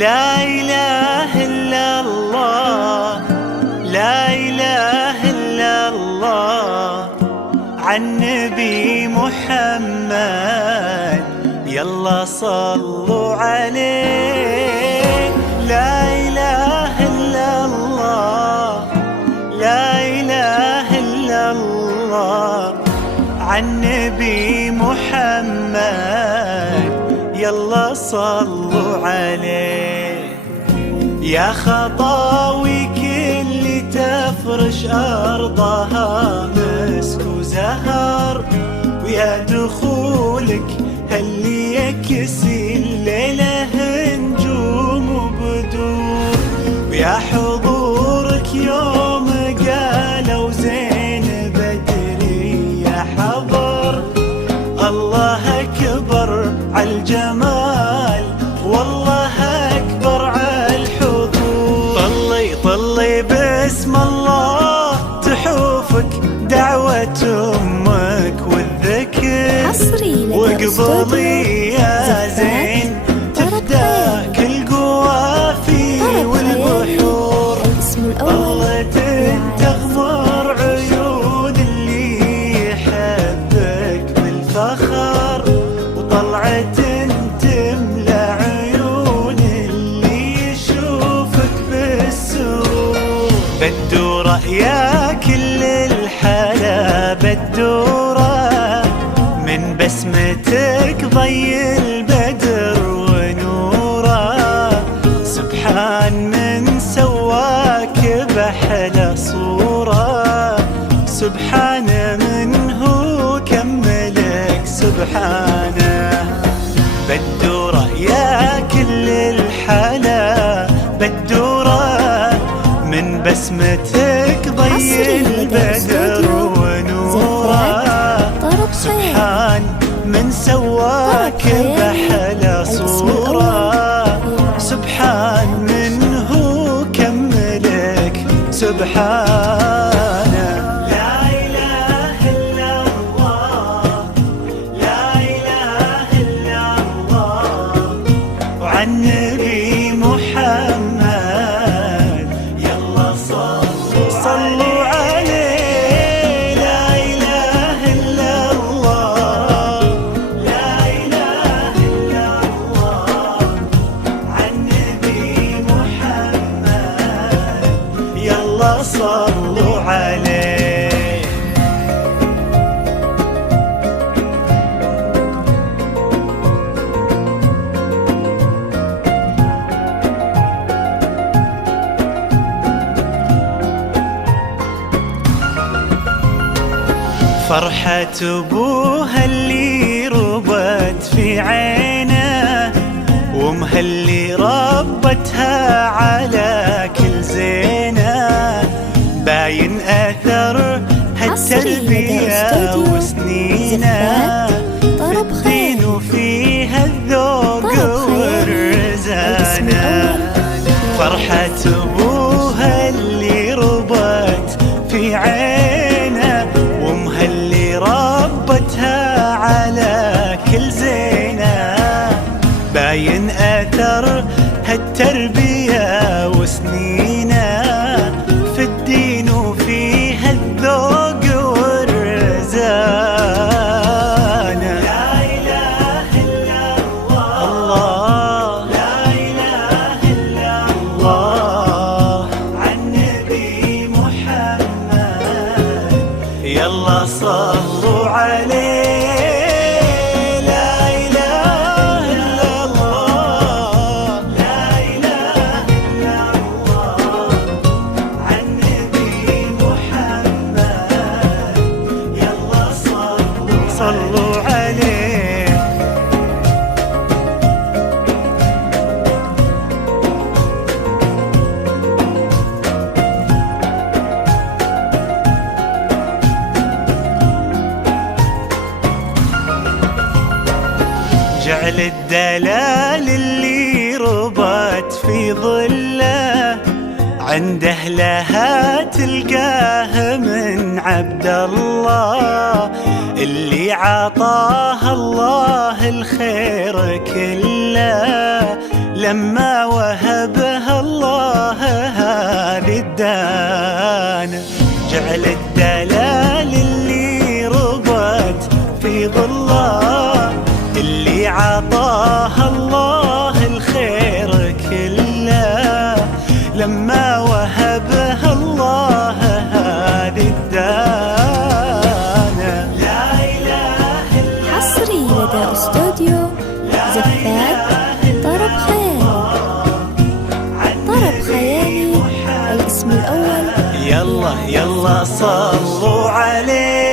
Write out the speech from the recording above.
لا إله إلا الله، لا إله إلا الله، عالنبي محمد يلا صلوا عليه. لا إله إلا الله، لا إله إلا الله، عالنبي محمد يلا صلوا عليه. يا خطاوي كل تفرش أرضها مسك وزهر، ويا دخولك اللي يكسي الليلة نجوم وبدور، ويا حضورك يوم قالوا زين بدري يا حضر. الله أكبر عالجمال، والله أكبر عالحضور. طلي باسم الله تحوفك دعوة أمك والذكر، واقبلي يا زين تفداك القوافي والبحور. ظلت تغمر عيون اللي يحبك بالفخر، وطلعت تملى عيون اللي يشوفك بالسرور. بدورة يا كل الحلا بدورة، من بسمتك ضي البدر ونوره. سبحان من سواك بأحلى صورة، سبحان من هو كملك سبحانه. بدورة يا كل الحلا بدورة، من بسمتك ضي البدر ونوره. سبحان من سواك بأحلى صورة، سبحان من هو كملك سبحانه. لا إله إلا الله، لا إله إلا الله، وعالنبي محمد يلا صلوا عليه. لا إله إلا الله، لا إله إلا الله، عالنبي محمد يلا صلوا عليه. فرحة أبوها اللي ربت في عينه، وامها اللي ربتها على كل زينه. باين أثر هالتربية وسنينه، في الدين وفيها الذوق والرزانة. فرحة أبوها اللي ربت في عينه، وامها اللي ربتها على كل زينه. باين أثر هالتربية وسنينه، في الدين وفيها الذوق والرزانة. لا إله إلا الله، لا إله إلا الله، عالنبي محمد يلا صلوا عليه. لا إله إلا الله، لا إله إلا الله، عالنبي محمد يلا صلوا عليه. جعل الدلال اللي ربت في ظله، عند أهلها تلقاه من عبد الله، اللي عطاها الله الخير كله لما وهبها الله هذه الدانة. جعل الدلال اللي ربت في ظله، اللي عطاها الله الخير كله، لما وهبها الله هذه الدانة. لا إله إلا حصري لدى استوديو زفات طرب خيالي. طرب خيالي الاسم الأول. يلا يلا صلوا عليه.